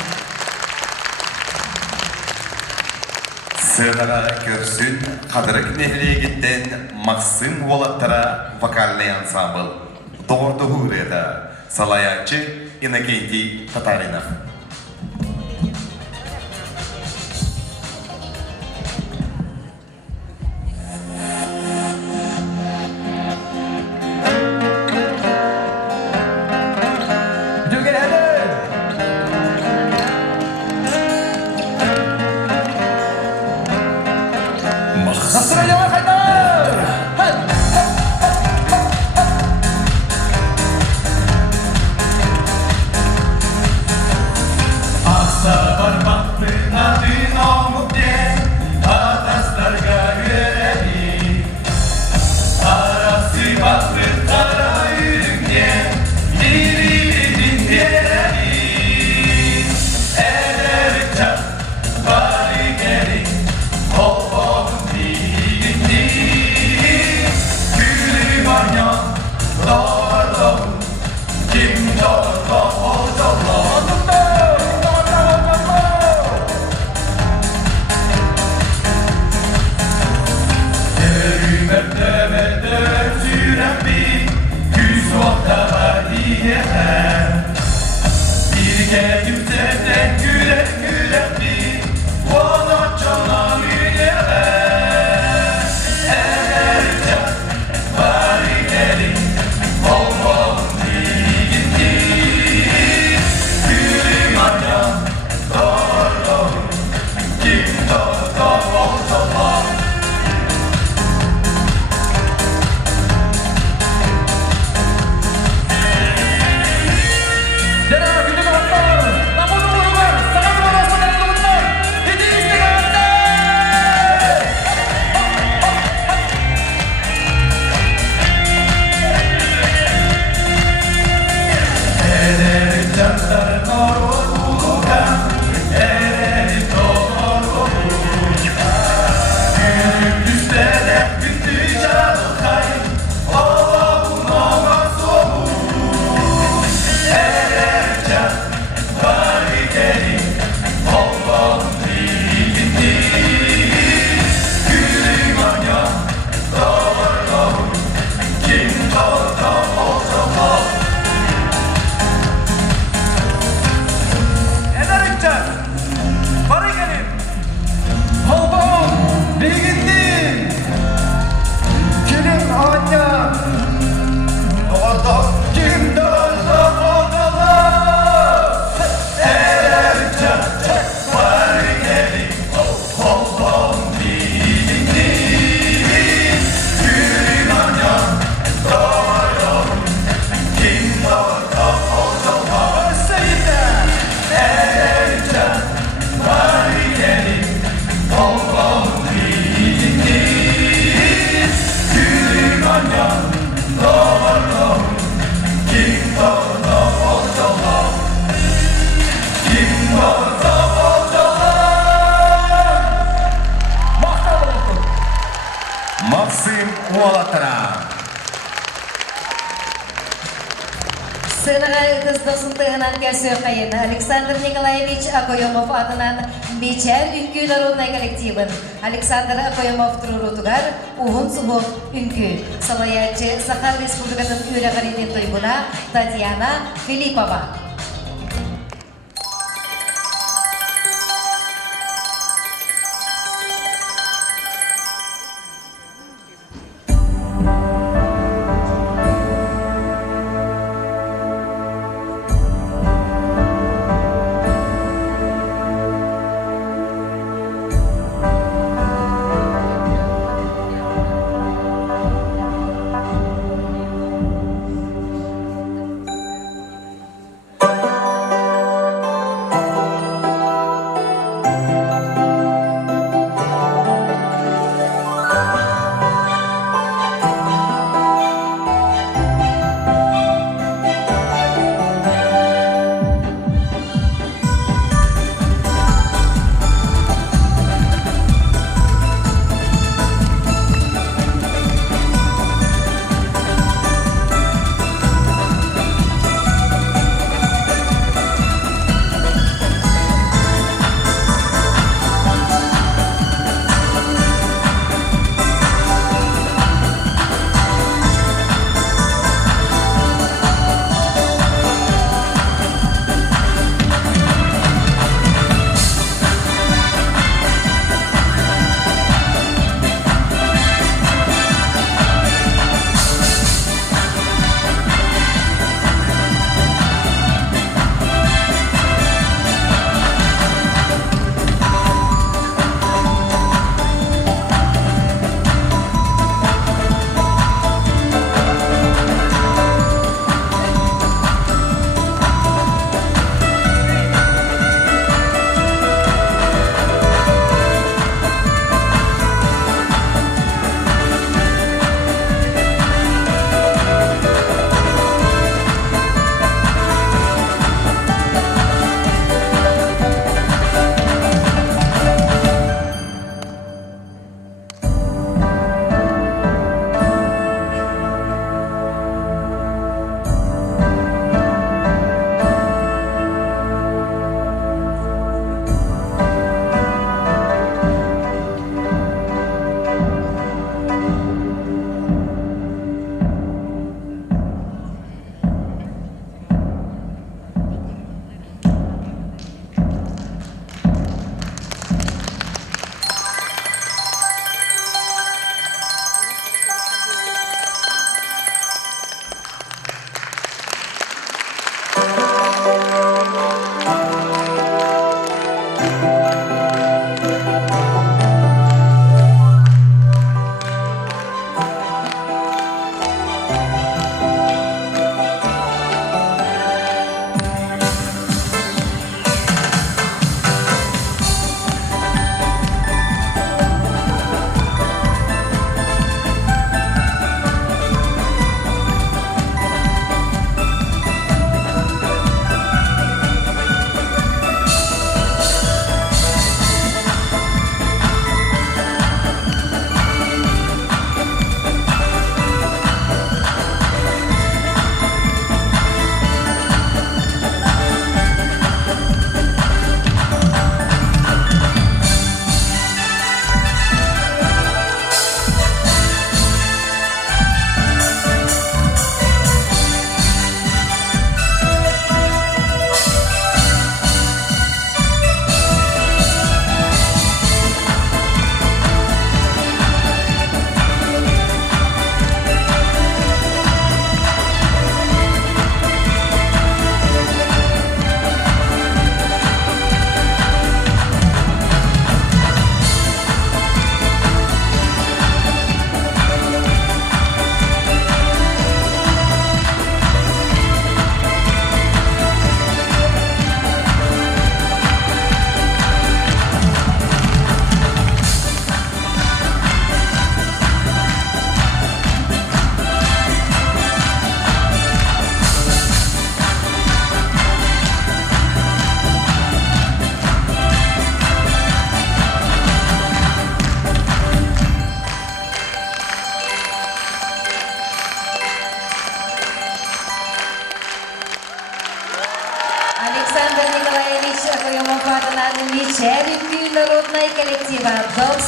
Сынаға көрсін қадырық мехлегеттен Максим Волаттара вокальный ансамбль. Doğru Huriyada Salayançı Inakenti Tatarinov. Максим Волаттара. Сынаға кыздың тығынан кәсі қайын Александр Николаевич Акоемов адынан Мечер үнкі народный коллективын Александр Акоемов тұрурутугар уғын сұлық үнкі Салаячы Сахар Республикатын үйрәғариден тойбуна Татьяна Филиппова.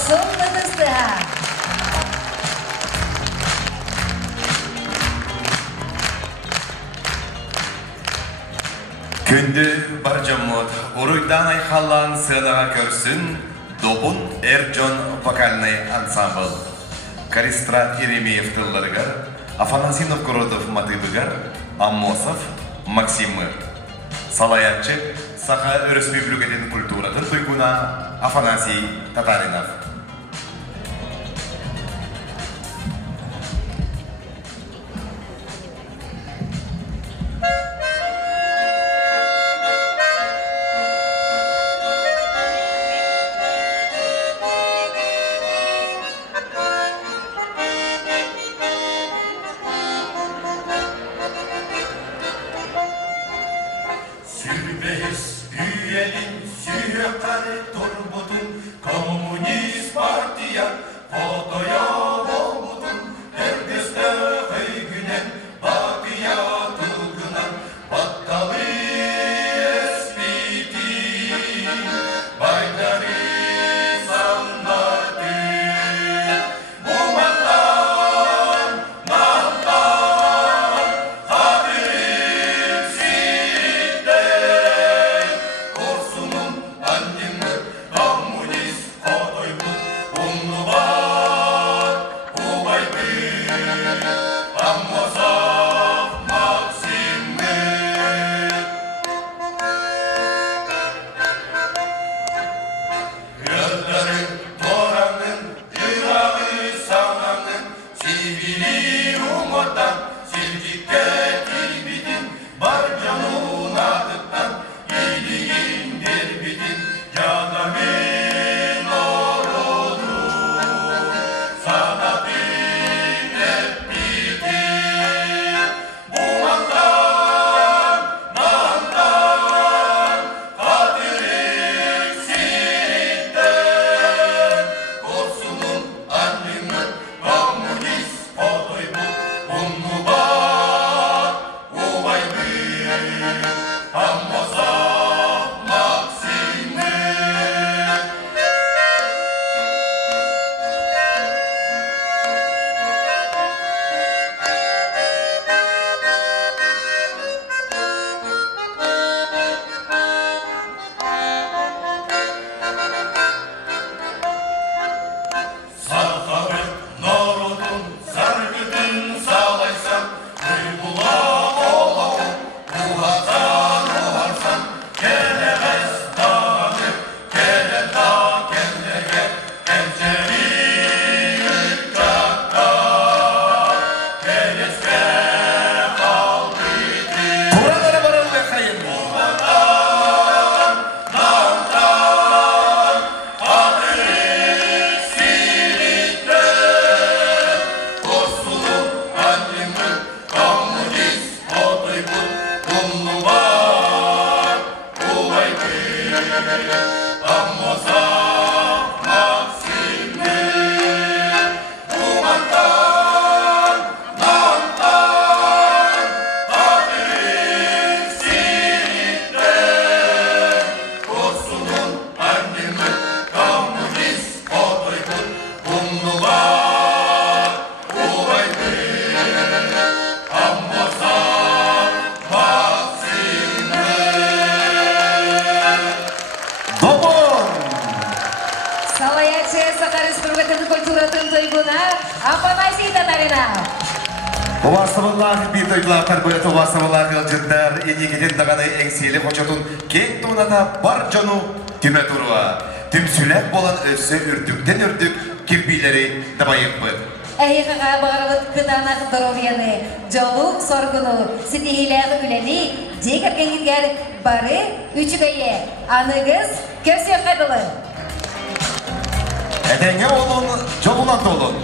Солнадыстыға. Күнді бар жаммот, ұруйдан айқалан сынаға көрсін, Допун Эрджон вокальный ансамбль. Калистрат Еремеев тылларыгар, Афанасий Новгородов матыбыгар, Аммосов Максимы. Салаятчы Саха Республикатын культуратын туйгуна Афанасий Татаринов. Sürbeyiz üyelin sürekli turbutun Komünist partiya fotoya olbutun Herkeste hıygünen bakıya tılgınan Battalı espiti Baydari sandatı Umandan, nandan, hadirim sitten Korsunun annemi komünist fotoydu Unlu var, ubaydı Amosov Maksim'e Gözleri toranın, Irağı sananın Sivili umuttan, silgikke kilbidin Var canun adıktan, iyiliğin derbidin Canamin orudur, sanatın hep bitir Bumandan, nandan, hadirin sitten Korsunun annemi komünist fotoydu Unlu var, ubaydı Amosov Maksim'e Saltanat narodun sargıtın sağlaysan Duygula olalım uharsan uharsan Gelemez dağını gele dağ kendine Eceli ırkakta Gelesке kalbidi Buralara varalım efendim. Umandan, nandan, hadirin silitten Korsunun annemi komünist fotoydu Unlu var, ubaydı Amosov Maksim'e Umandan, nandan, hadirin silitten Korsunun annemi komünist fotoydu Unlu var, ubaydı Amosov Maksim'e Допун! Салаячы Саха Республикатын культуратын туйгуна Афанасий Татаринов. Увасывалар bir toylar бөт увасывалар гылжыттар енегеден дағаны әңсейлі қочатын кен туната бар жону түме тұруа. Түмсүләк болан өссі үрдіктен үрдік кирбилері дабайық бұд. Әйіғаға бағарылып күтанақ здоровьяны, жолук соргуну, сетихиләғы үләни, дегерген кетгер бары үчігайе. Анығыз көсі қайдылы. Әдәңе олын, жолына толын.